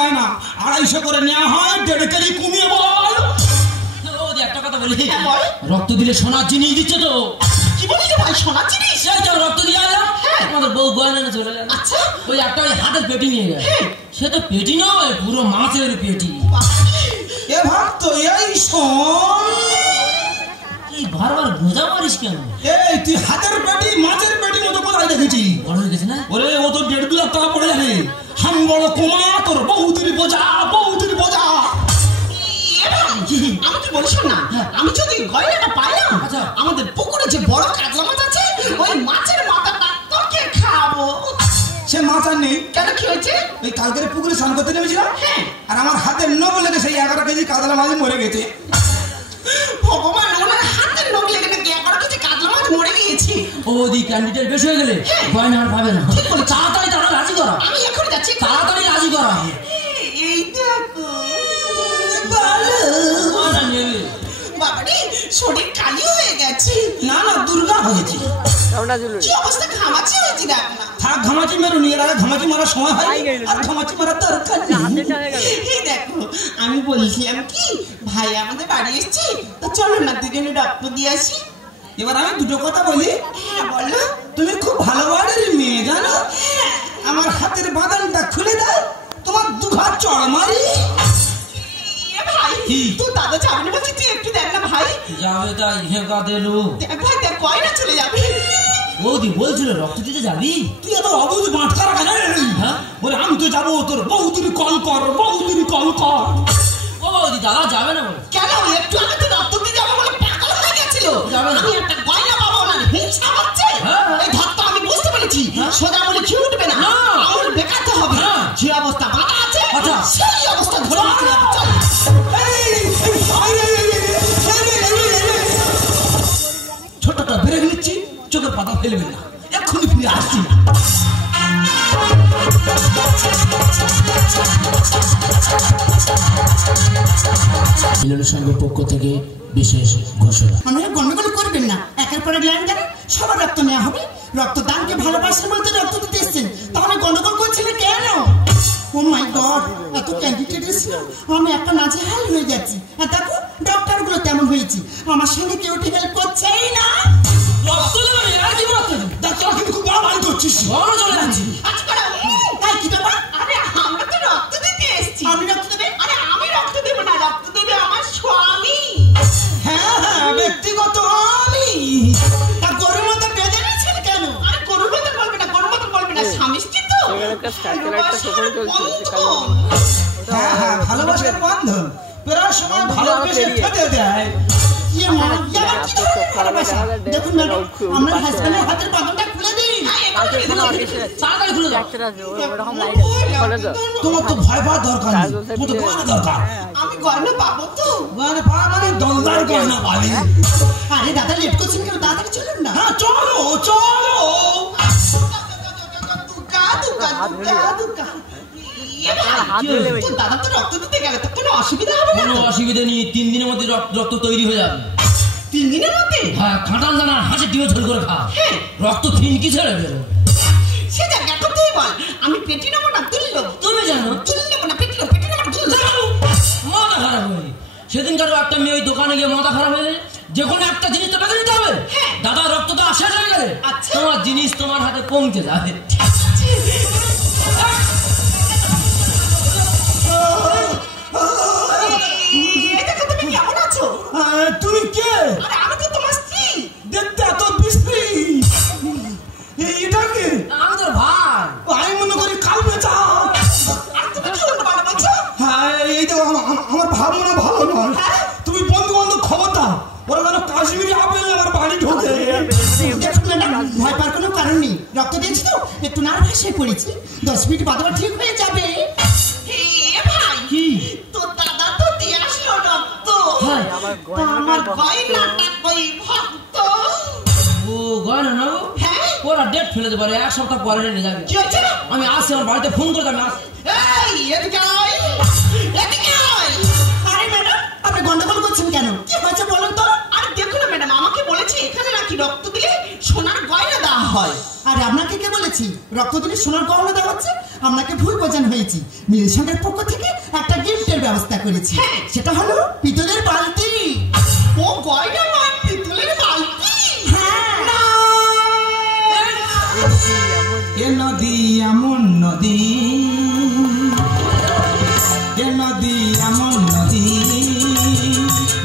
দেয় না, 250 করে নেওয়া হয়। 1.5 কেজি কমিয়ে বল। ও একটা কথা বলি, রক্ত দিলে সোনার জিনিস দিচ্ছে তো। কি বলিস ভাই, সোনার জিনিস? সেই তো রক্ত দিয়ে এলাম, আমাদের বউ গয়না চলে গেল। আচ্ছা, ওই একটা ওই হাতের পেটি নিয়ে গেল। সে তো পেটি নয়, পুরো মাছের পেটি। এ ভক্ত এই শোন, তুই বারবার বোঝা মারিস কেন? এই তুই হাতের পেটি মাছের পেটির মতো কোথায় দেখেছি? বড় হয়ে গেছে না? ওরে ও তো 1.5 লাখ টাকা পড়ে যাবে। হাম বড় কমা, তোর বহুদিন বোঝা, বহুদিন বোঝা। আমি কি বলিস না, আমি যদি গয়নাটা পাইলাম, আমাদের পুকুরে যে বড় কাতলা মাছ আছে, ওই মাছের মাথাটা তোকে খাবো। সে মাছ আর নেই। কেন, কি হয়েছে? ওই কালকের পুকুরে স্নান করতে নেমেছিলাম, আর আমার হাতের নখ লেগে সেই 11 কেজি কাতলা মাছ মরে গেছে। ভগবান, ওনার হাতের নখ লেগে নাকি 11 কেজি কাতলা মাছ মরে গিয়েছে। ও দি ক্যান্ডিডেট বেশ হয়ে গেলে গয়না আর পাবে না। ঠিক বলে, তাড়াতাড়ি তারা রাজি করা। আমি এখন যাচ্ছি, তাড়াতাড়ি রাজি করা। এই দেখো বাবারে, শরীর কালি হয়ে গেছে। না না, দুর্গা হয়েছে। কি অবস্থা, ঘামাচি হয়েছি দেখ না। থাক, ঘামাচি মেরো নিয়ে আগে, ঘামাচি মারার সময় হয় আর ঘামাচি মারার দরকার নেই। এই দেখো, আমি বলছিলাম কি, ভাই আমাদের বাড়ি এসেছি, তো চলো না দুজনে রক্ত দিয়ে আসি। এবার আমি দুটো কথা বলি। হ্যাঁ বলো। তুমি খুব ভালো বাড়ির মেয়ে জানো, আমার হাতের বাঁধানটা খুলে দাও, তোমার 2 হাত চড় মারি। ভাই তো দাদা যাবে না বলছি, তুই একটু দেখ না ভাই। যাবে তাই হেঁকা দিলু। দেখ ভাই, দেখ গয়না চলে যাবে। বৌদি বলছিল রক্ত দিতে যাবি। তুই এত অবুঝ বাঁটকা রাখা জানিস? হ্যাঁ, বলে আমি তো যাবো, তোর বহুদিন কল কর, বহুদিন কল কর। ও বৌদি দাদা যাবে না বলে। কেন, একটু আগে তো রক্ত দিয়ে যাবো বলে পাগল হয়ে গেছিল। আমি একটা গয়না পাবো না, হিংসা হচ্ছে। এই ধরতো আমি বুঝতে পেরেছি, সোজা বলে কি উঠবে না, আমার বেকাতে হবে। যে অবস্থা বাধা আছে, সেই অবস্থা ধরে নিতে হবে। চল ছোটটা ব্রেক নিচ্ছি, চোখের পাতা ফেলবে না, এক্ষুনি ফিরে আসছি। মিলনের সঙ্গে পক্ষ থেকে বিশেষ ঘোষণা। আমরা গন্ডগোল করবেন না, একের পর এক লাইন দেন, সবার রক্ত নেওয়া হবে। রক্তদানকে ভালোবাসেন বলতে রক্ত দিতে এসছেন, তাহলে গন্ডগোল করছিলেন কেন? ও মাই গড, এত ক্যান্ডিডেট এসেছিল, আমি একটা নাজেহাল হয়ে যাচ্ছি। আর দেখো ডক্টর গুলো তেমন হয়েছে, আমার সঙ্গে কেউ হেল্প করছেই না। রক্ত দেবে না, আর কি বলতে? ডাক্তার কিন্তু খুব বাড়াবাড়ি করছিস। বড় চলে যাচ্ছি। আরে কি ব্যাপার? আরে আমরা তো রক্ত দিতে এসেছি। আমি রক্ত দেবে? আরে আমি রক্ত দেব না, রক্ত দেবে আমার স্বামী। হ্যাঁ হ্যাঁ, ব্যক্তিগত আমি। আর গরুর মতো বেঁধে নিয়েছেন কেন? আরে গরুর মতো বলবে না, গরুর মতো বলবে না, স্বামী স্ত্রী তো। হ্যাঁ হ্যাঁ, ভালোবাসার বন্ধন প্রায় সময় ভালোবেসে ফেটে দেয়। দেখুন ম্যাডাম, আমরা হাজবেন্ডের হাতের বাঁধনটা খুলে দিন। তাড়াতাড়ি খুলে দাও। তোমার তো ভয় পাওয়ার দরকার নেই, তোমার তো গয়না দরকার। আমি গয়না পাবো তো? গয়না পাওয়া মানে দলদার গয়না পাবে। আরে দাদা লেট করছেন কেন, তাড়াতাড়ি চলুন না। হ্যাঁ চলো চলো। দাদা তো রক্ত দিতে গেলে তো কোনো অসুবিধা হবে না? কোনো অসুবিধা নেই, 3 দিনের মধ্যে রক্ত তৈরি হয়ে যাবে। 3 দিনের মধ্যে? হ্যাঁ, কাঁটাল দানা হাঁসের ডিমে ঝোল করে খা, রক্ত ফিনকি ছেড়ে বেরো। সে যা গেটো তুই বল, আমি পেটি নেবো না তুললো? তুমি জানো তুলে নেবো না, পেটি নেবো না তুললো। মাথা খারাপ হয়ে সেদিনকার একটা মেয়ে ওই দোকানে গিয়ে মাথা খারাপ হয়ে যে কোনো একটা জিনিস তো বেঁধে নিতে হবে। দাদা রক্ত তো শেষ হয়ে গেলে তোমার জিনিস তোমার হাতে পৌঁছে যাবে। তুমি কে? আমি তো তোমার স্ত্রী। দেখতে এত বিশ্রী, এটা কে? আমি তোর ভাই। আমি মনে করি কাল বেচা। হ্যাঁ, এই তো আমার ভাবনা ভালো নয়। তুমি বন্ধু বান্ধব খবর দাও, ওরা যেন কাশ্মীরি আপেল আমার বাড়ি ঢোকে। ভয় পাওয়ার কোনো কারণ নেই, রক্ত দিয়েছি তো একটু নার্ভাস হয়ে পড়েছি, 10 মিনিট বাদে ঠিক হয়ে যাবে। কি তোর দাদা তো দিয়ে আসলো রক্ত, আমার গয়নাটা কই ভক্ত? ও গয়না নেবো? ওরা ডেট ফেলে দেবো, 1 সপ্তাহ পরে নিয়ে যাবে। আমি আসছি, আমার বাড়িতে ফোন করে আমি আসছি। আরে ম্যাডাম, আপনি গন্ডগোল করছেন কেন? কি হয়েছে বলুন তো? আরে দেখুন ম্যাডাম, আমাকে বলেছে এখানে নাকি রক্ত দিলে সোনার গয়না দেওয়া হয়। আরে আপনাকে কে বলেছি রক্ত দিলে সোনার গয়না দেওয়া হচ্ছে? আপনাকে ভুল বোঝানো হয়েছে। মেয়ের সঙ্গের পক্ষ থেকে একটা গিফটের ব্যবস্থা করেছি, সেটা হলো পিতলের বালতি। ও গয়না নয়, পিতলের বালতি। হ্যাঁ, এ নদী এমন নদী, এ নদী এমন নদী,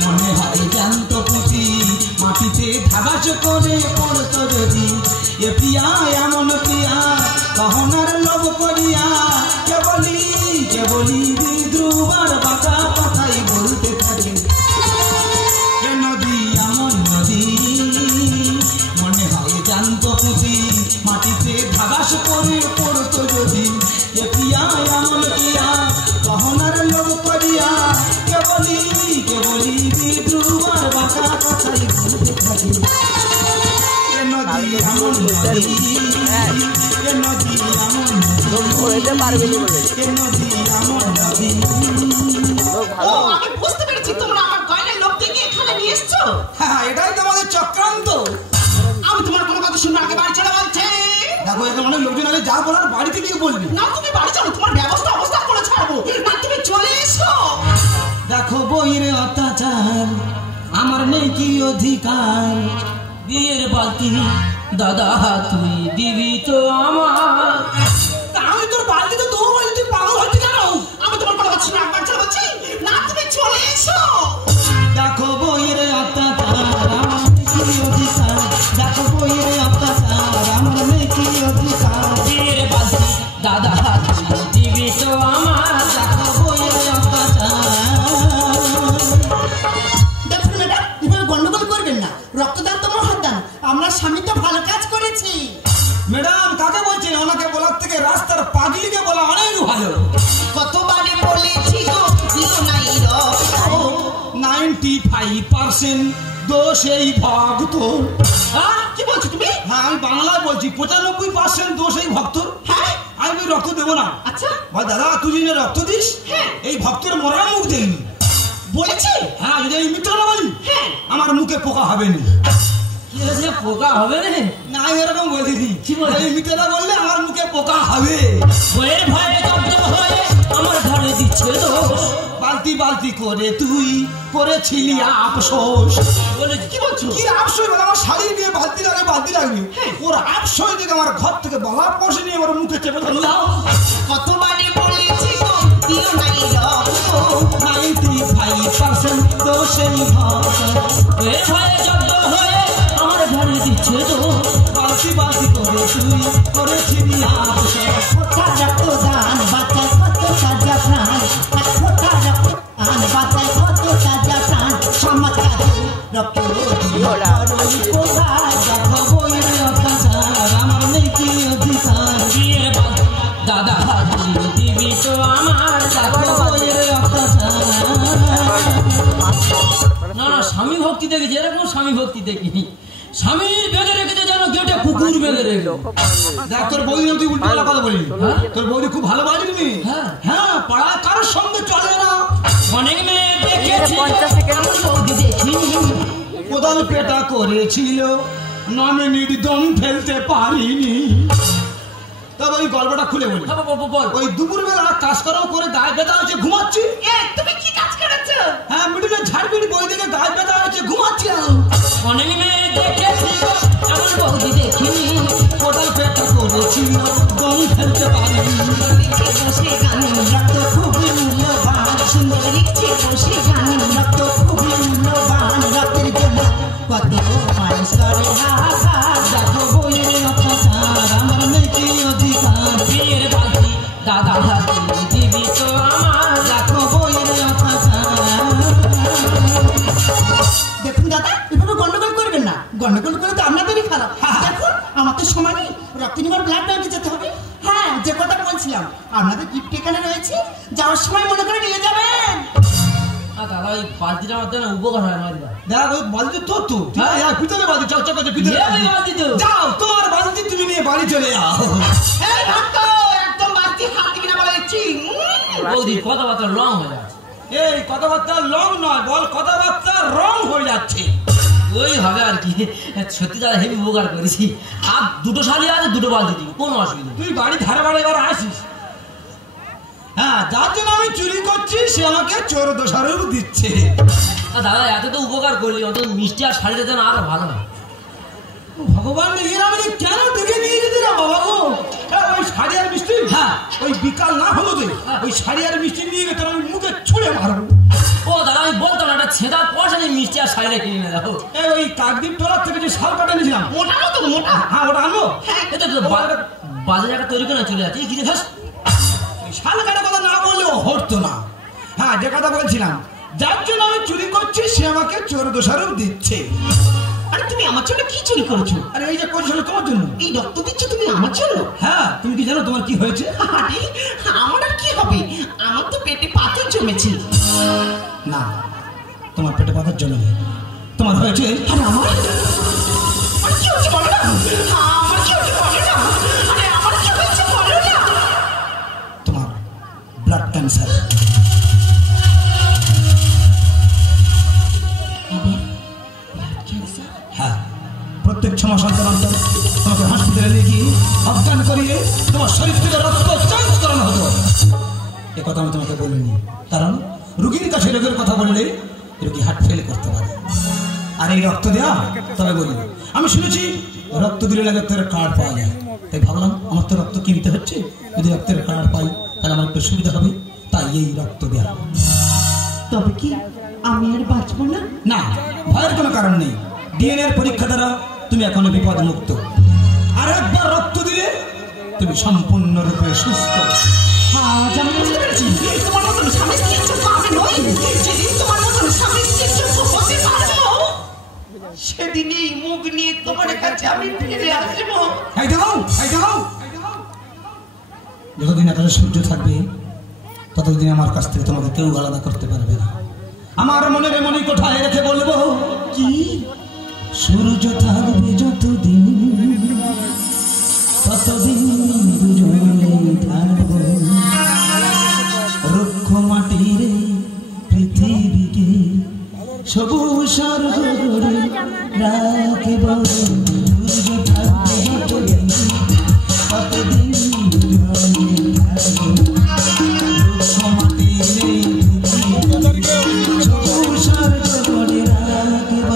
মনে হয় জ্যান্ত পুঁতি মাটিতে ধাবাস করে পড়তো যদি। এ প্রিয়া এমন প্রিয়া কহনার লোভ করিয়া, কেবলি বিদ্রুবার বাঁকা কথাই বলতে থাকে। এ নদী এমন নদী, মনে হয় জ্যান্ত পুঁতি মাটিতে ধাবাস করে পড়তো যদি। এ প্রিয়া এমন প্রিয়া কহনার লোভ করিয়া, কেবলি বিদ্রুবার বাঁকা কথাই বলতে থাকে। এ নদী এমন নদী, এ নদী এমন নদী, এ নদী এমন নদী। ও, আমি বুঝতে পেরেছি তোমরা আমার গয়নার লোভ দেখে এখানে নিয়ে এসছো। হ্যাঁ, এটাই তো আমাদের চক্রান্ত। আমি তোমার কোনো কথা শুনবো, আগে বাড়ি চলে বলছে। দেখো, এখানে অনেক লোকজন আছে, যা বলার বাড়িতে গিয়ে বলবি। না, তুমি বাড়ি চলো, তোমার ব্যবস্থা করে ছাড়বো। না, তুমি চলে এসো। দেখো বইয়ের অত্যাচার, আমার নেই কি অধিকার। বিয়ের বালতি দাদা তুই দিবি তো আমার। তা আমি তোর বাড়িতে তো বলি, তুই পাগল হতে কেন? আমি তোমার কোনো কথা শুনে একবার চলে বলছি। না, তুমি চলে এসো। দেখো বইয়ের অত্যাচার, আমার নেই কি অধিকার। দেখো বইয়ের অত্যাচার, আমার নেই কি অধিকার। বিয়ের বালতি দাদা তুই দিবি তো আমার। দেখো বইয়ের অত্যাচার। দেখুন ম্যাডাম, এভাবে গন্ডগোল করবেন না। রক্তদান তো মহাদান, আমরা স্বামী তো ভালো কাজ করেছি। ম্যাডাম, কাকে বলছেন? ওনাকে বলার থেকে রাস্তার পাগলিকে বলা অনেক ভালো। কতবারে বলেছি গো, দিও নাই রক্ত। 95% দোষ এই ভক্ত। হ্যাঁ, কি বলছো তুমি? হ্যাঁ, আমি বাংলায় বলছি, 95% দোষ এই ভক্ত। হ্যাঁ, আমি ওই রক্ত দেবো না। আচ্ছা, ভাই দাদা, তুই যদি রক্ত দিস, হ্যাঁ। এই ভক্তের মরার মুখ দেখবি। বলেছি। হ্যাঁ, যদি আমি মিথ্যা না বলি, হ্যাঁ। আমার মুখে পোকা হবে না। কি হয়েছে, পোকা হবে রে? না, আমি এরকম বলিনি। কি বলে? এই মিথ্যাটা বললে আমার মুখে পোকা হবে। ভয়ে ভয়ে জব্দ হয়ে আমার ঘরে দিচ্ছে দোষ। বালতি বালতি করে তুই করেছিলি আফসোস। বলে কি বলছো? কি আফসোস? বলে আমার শাড়ির বিয়ে বালতি লাগবে। ওর আফসোস দেখে আমার ঘর থেকে বলা পয়সা নিয়ে আমার মুখে চেপে ধরলাম। কতবারে বলেছি গো, দিও নাই রক্ত। 95% দোষ এই ভক্ত। ভয়ে ভয়ে জব্দ হয়ে আমার ঘরে দিচ্ছে দোষ। বালতি বালতি করে তুই করেছিলি আফসোস। ফোঁটা রক্তদান বাঁচায় কত তাজা প্রাণ, এক ফোঁটা রক্তদান বাঁচায় কত তাজা প্রাণ। চমৎকার রক্ত দেখো বইয়ের অত্যাচার, আমার নেই কি অধিকার। বিয়ের বালতি দাদা তুই দিবি তো আমার। দেখো বইয়ের অত্যাচার। না না, স্বামী ভক্তি দেখেছি, এরকম স্বামী ভক্তি দেখিনি। স্বামী বেঁধে রেখেছে যেন গেটে কুকুর বেঁধে রেখে। দেখ, তোর বৌদি তুই উল্টো কথা বলি। তোর বৌদি খুব ভালো বাড়ি তুমি। হ্যাঁ। হ্যাঁ, পাড়ায় কারোর সঙ্গে চলে না। অনেক মেয়ে দেখেছি, আমার বৌদি দেখিনি। কোদাল পেটা করেছিল, 9 মিনিট দম ফেলতে পারিনি। তবে ওই গল্পটা খুলে বলি। হ্যাঁ, বল। ওই দুপুরবেলা কাজ করাও করে গায়ে ব্যথা হয়েছে, ঘুমাচ্ছি। এ, তুমি কি কাজ করেছো? হ্যাঁ, মিডিলে ঝাড়বিড়ি বই থেকে গায়ে ব্যথা হয়েছে, ঘুমাচ্ছি। অনেক মেয়ে দেখেছি, আমার বৌদি দেখিনি। কোদাল পেটা করেছিল, দম ফেলতে পারিনি। লিখছে বসে গান, রক্ত খুবই মূল্যবান। সুন্দর লিখছে বসে গান, রক্ত খুবই মূল্যবান। রক্তের জন্য কত মানুষ করে হাহাকার। দেখো বইয়ের অত্যাচার, আমার নেই কি অধিকার। বিয়ের বালতি দাদা তুই দিবি তো আমার। দেখো বইয়ের অত্যাচার। দেখুন দাদা, এভাবে গন্ডগোল করবেন না। গন্ডগোল করে তো আপনাদেরই খারাপ। দেখুন, আমার তো সময় নেই, রক্ত নিবার ব্লাড ব্যাংকে যেতে হবে। হ্যাঁ, যে কথা বলছিলাম, আপনাদের গিফট এখানে রয়েছে, যাওয়ার সময় মনে করে নিয়ে যাবেন। দাদা, ওই বালতিটা আমার জন্য উপকার হয় না। দেখ, ওই বালতি তোর তো। হ্যাঁ। হ্যাঁ, পিতলের বালতি, চকচক করে পিতলের এই বালতি তো। যাও, তোমার বালতি তুমি নিয়ে বাড়ি চলে যাও। এই ভক্ত, একদম বাড়তি হাত দিকে না বলেছি। বৌদি কথাবার্তা রং হয়ে যাচ্ছে। এই কথাবার্তা লং নয়, বল কথাবার্তা রং হয়ে যাচ্ছে। ওই হবে আর কি। সত্যি দাদা হেভি উপকার করেছি। আর দুটো শাড়ি আছে, দুটো বালতি দিব, কোনো অসুবিধা নেই। তুই বাড়ি ধারে বাড়ি এবার আসিস, হ্যাঁ, যার জন্য আমি চুরি করছি সে আমাকে চোর দোষারোপ দিচ্ছে। দাদা এত তো উপকার করলি, অত মিষ্টি আর শাড়ি দিতে না আরো ভালো হয়। ভগবান নিজের আমাকে কেন ডেকে নিয়ে গেছে না বাবা গো? ওই শাড়ি আর মিষ্টি, হ্যাঁ ওই বিকাল না হলো যে ওই শাড়ি আর মিষ্টি নিয়ে গেছে আমি মুখে ছুঁড়ে মারবো। ও দাদা আমি বলতাম একটা ছেঁদা পয়সা নেই, মিষ্টি আর শাড়িটা কিনে নিয়ে যাবো। ওই কাকদ্বীপ টোলার থেকে যে শাল কাটা নিয়েছিলাম মোটা মতো মোটা, হ্যাঁ ওটা আনবো। এটা তো বাজার একটা তৈরি করে চলে যাচ্ছে কি রে ভাস। শাল কাটা কথা না বললেও হতো না। হ্যাঁ, যে কথা বলছিলাম, যার জন্য আমি চুরি করছি সে আমাকে চোর দোষারোপ দিচ্ছে। আরে তুমি আমার জন্য কি চুরি করেছো? আরে এই যে করছিল তোমার জন্য, এই রক্ত দিচ্ছ তুমি আমার জন্য? হ্যাঁ, তুমি কি জানো তোমার কি হয়েছে? আরে আমার আর কি হবে, আমার তো পেটে পাথর জমেছে। না, তোমার পেটে পাথর জমে নেই, তোমার হয়েছে। আরে আমার কি হচ্ছে বলো না, আমার কি হচ্ছে বলো না, আরে আমার কি হচ্ছে বলো না। তোমার ব্লাড ক্যান্সার। হ্যাঁ, প্রত্যেক 6 মাস অন্তর অন্তর তোমাকে হসপিটালে নিয়ে গিয়ে অজ্ঞান করিয়ে তোমার শরীর থেকে রক্ত চেঞ্জ করানো হতো। এ কথা আমি তোমাকে বলিনি, কারণ রুগীর কাছে রোগের কথা বললে রুগী হার্ট ফেল করতে পারে। আর এই রক্ত দেওয়া, তবে বলি আমি শুনেছি রক্ত দিলে নাকি রক্তের কার্ড পাওয়া যায়, তাই ভাবলাম আমার তো রক্ত কিনতে হচ্ছে, যদি রক্তের কার্ড পাই তাহলে আমার একটু সুবিধা হবে, তাই এই রক্ত দেওয়া। তবে কি আমি আর বাঁচবো না? না, ভয়ের কোনো কারণ নেই। ডিএনএ পরীক্ষা দ্বারা তুমি এখনো বিপদ মুক্ত। আর একবার রক্ত দিলে তুমি সম্পূর্ণরূপে সুস্থ। আজ আমি বুঝতে পেরেছি তোমার মতন স্বামী স্ত্রীর যোগ্য আমি নই। যেদিন তোমার মতন স্বামী স্ত্রীর যোগ্য হতে পারবো সেদিনই মুখ নিয়ে তোমার কাছে আমি ফিরে আসবো। এই দেখো, এই দেখো, যতদিন আকাশে সূর্য থাকবে ততদিন আমার কাছ থেকে তোমাকে কেউ আলাদা করতে পারবে না। আমার মনের মনে কোঠায় রেখে বলবো কি সূর্য থাকবে যতদিন ততদিন দুজনে থাকবো। রুক্ষ মাটির পৃথিবীকে সবুজ স্বর্গ করে রাখব। সূর্য থাকবে যতদিন ততদিন দুজনে থাকবো। রুক্ষ মাটির পৃথিবীকে সবুজ স্বর্গ করে রাখব।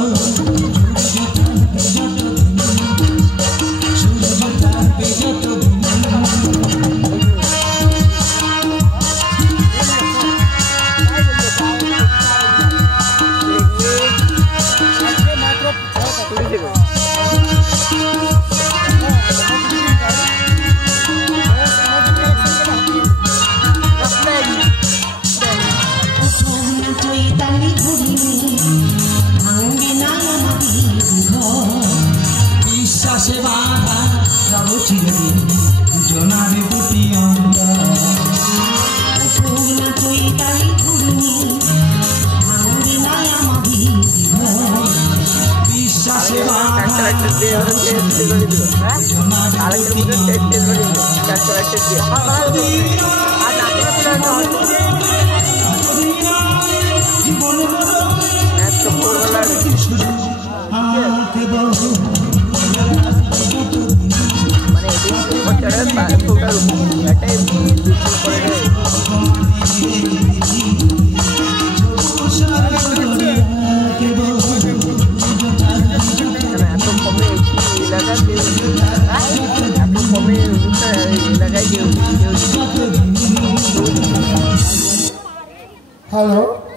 বিশ্বাসে বাঁধা রব চিরদিন দুজনার দুটি অন্তর। বিশ্বাসে বাঁধা দুজনার দুটি Hello.